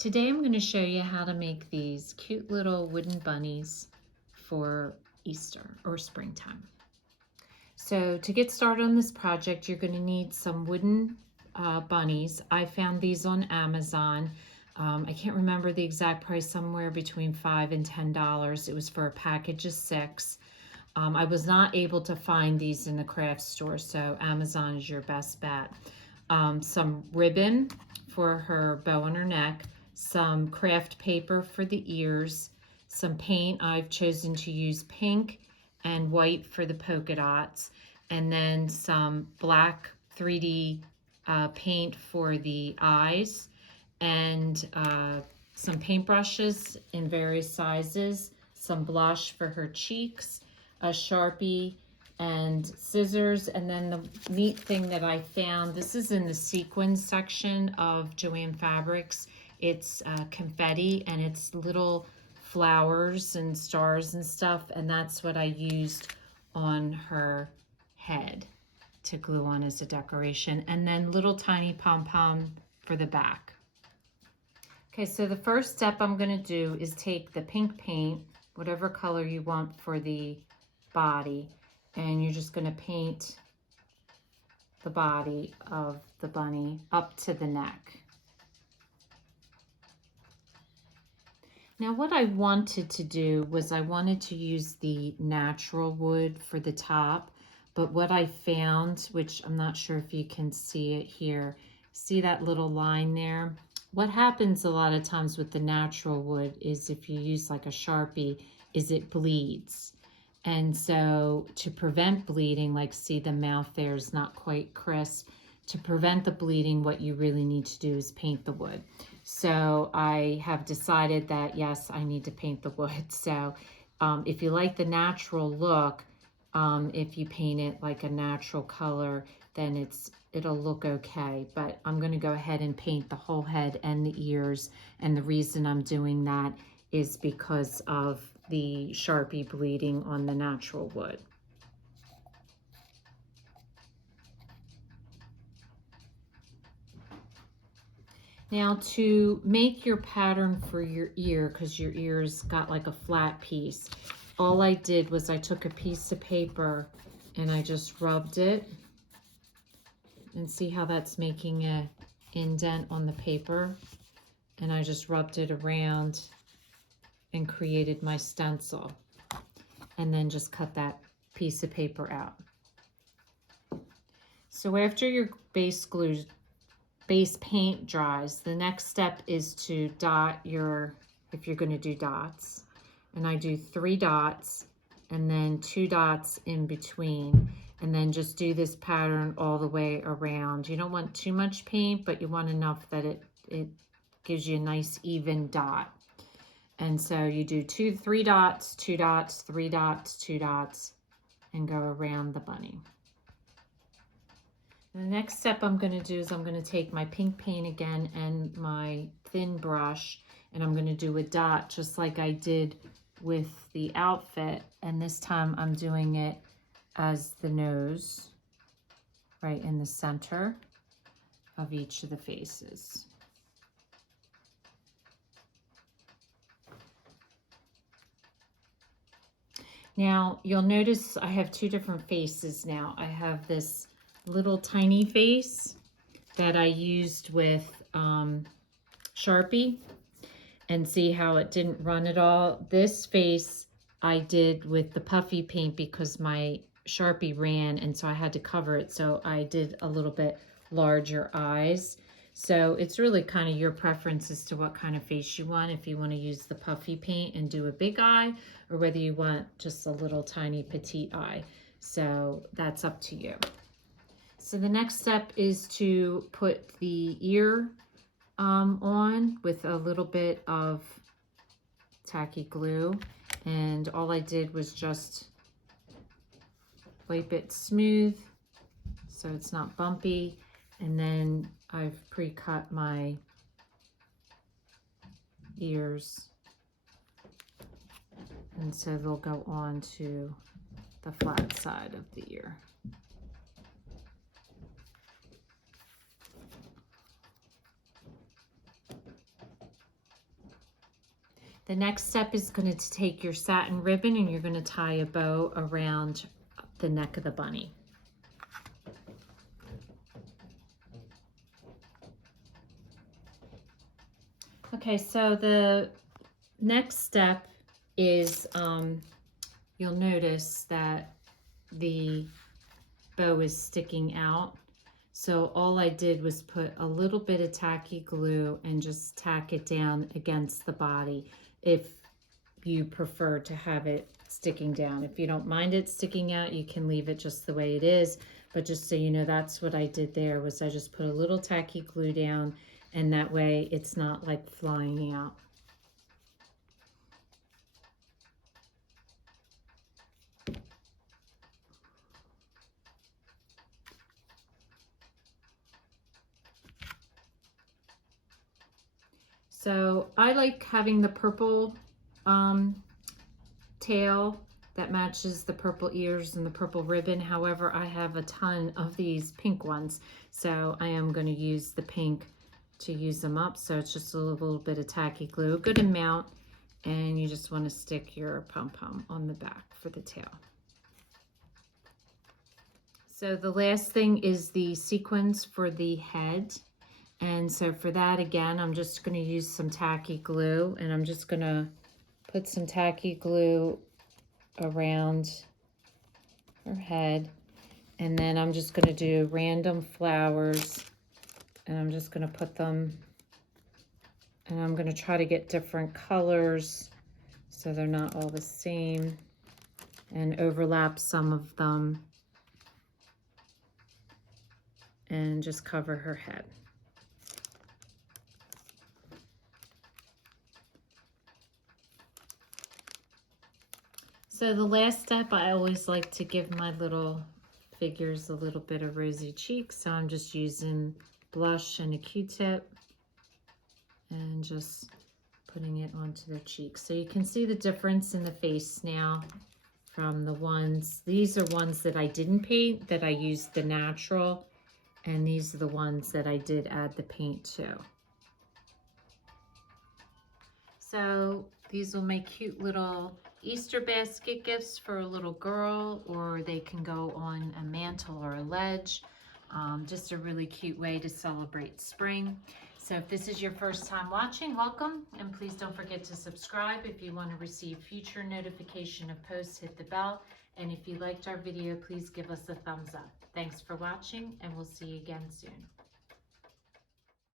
Today I'm going to show you how to make these cute little wooden bunnies for Easter or springtime. So to get started on this project, you're going to need some wooden bunnies. I found these on Amazon. I can't remember the exact price, somewhere between $5 and $10. It was for a package of 6. I was not able to find these in the craft store, so Amazon is your best bet. Some ribbon for her bow on her neck, some craft paper for the ears, some paint. I've chosen to use pink and white for the polka dots, and then some black 3D paint for the eyes, and some paintbrushes in various sizes, some blush for her cheeks, a Sharpie, and scissors. And then the neat thing that I found, this is in the sequins section of Joann Fabrics. It's confetti, and it's little flowers and stars and stuff, and that's what I used on her head to glue on as a decoration. And then little tiny pom-pom for the back. Okay, so the first step I'm going to do is take the pink paint, whatever color you want for the body, and you're just going to paint the body of the bunny up to the neck. Now what I wanted to do was I wanted to use the natural wood for the top, but what I found, which I'm not sure if you can see it here, see that little line there? What happens a lot of times with the natural wood is if you use like a Sharpie, is it bleeds. And so to prevent bleeding, like see the mouth there is not quite crisp, to prevent the bleeding, what you really need to do is paint the wood. So I have decided that yes, I need to paint the wood. So if you like the natural look, if you paint it like a natural color, then it'll look okay. But I'm going to go ahead and paint the whole head and the ears. And the reason I'm doing that is because of the Sharpie bleeding on the natural wood. Now to make your pattern for your ear, because your ear's got like a flat piece, all I did was I took a piece of paper and I just rubbed it, and see how that's making an indent on the paper, and I just rubbed it around and created my stencil, and then just cut that piece of paper out. So after your base paint dries, the next step is to dot your, if you're going to do dots, and I do 3 dots and then 2 dots in between, and then just do this pattern all the way around. You don't want too much paint, but you want enough that it gives you a nice even dot. And so you do 3 dots, 2 dots, 3 dots, 2 dots, and go around the bunny. The next step I'm going to do is I'm going to take my pink paint again and my thin brush, and I'm going to do a dot just like I did with the outfit, and this time I'm doing it as the nose, right in the center of each of the faces. Now you'll notice I have 2 different faces now. I have this little tiny face that I used with Sharpie, and see how it didn't run at all. This face I did with the puffy paint because my Sharpie ran, and so I had to cover it, so I did a little bit larger eyes. So it's really kind of your preference as to what kind of face you want, if you want to use the puffy paint and do a big eye, or whether you want just a little tiny petite eye. So that's up to you. So the next step is to put the ear on with a little bit of tacky glue, and all I did was just wipe it smooth so it's not bumpy, and then I've pre-cut my ears, and so they'll go on to the flat side of the ear. The next step is going to take your satin ribbon and you're going to tie a bow around the neck of the bunny. Okay, so the next step is you'll notice that the bow is sticking out. So all I did was put a little bit of tacky glue and just tack it down against the body if you prefer to have it sticking down. If you don't mind it sticking out, you can leave it just the way it is. But just so you know, that's what I did there, was I just put a little tacky glue down, and that way it's not like flying out. So I like having the purple tail that matches the purple ears and the purple ribbon. However, I have a ton of these pink ones, so I am going to use the pink to use them up. So it's just a little bit of tacky glue, a good amount, and you just want to stick your pom-pom on the back for the tail. So the last thing is the sequins for the head. And so for that, again, I'm just going to use some tacky glue, and I'm just going to put some tacky glue around her head. And then I'm just going to do random flowers, and I'm just going to put them, and I'm going to try to get different colors so they're not all the same, and overlap some of them, and just cover her head. So the last step, I always like to give my little figures a little bit of rosy cheeks. So I'm just using blush and a Q-tip and just putting it onto their cheeks. So you can see the difference in the face now from the ones. These are ones that I didn't paint, that I used the natural, and these are the ones that I did add the paint to. So these will make cute little Easter basket gifts for a little girl, or they can go on a mantle or a ledge. Just a really cute way to celebrate spring. So if this is your first time watching, welcome, and please don't forget to subscribe. If you want to receive future notification of posts, hit the bell. And if you liked our video, please give us a thumbs up. Thanks for watching, and we'll see you again soon.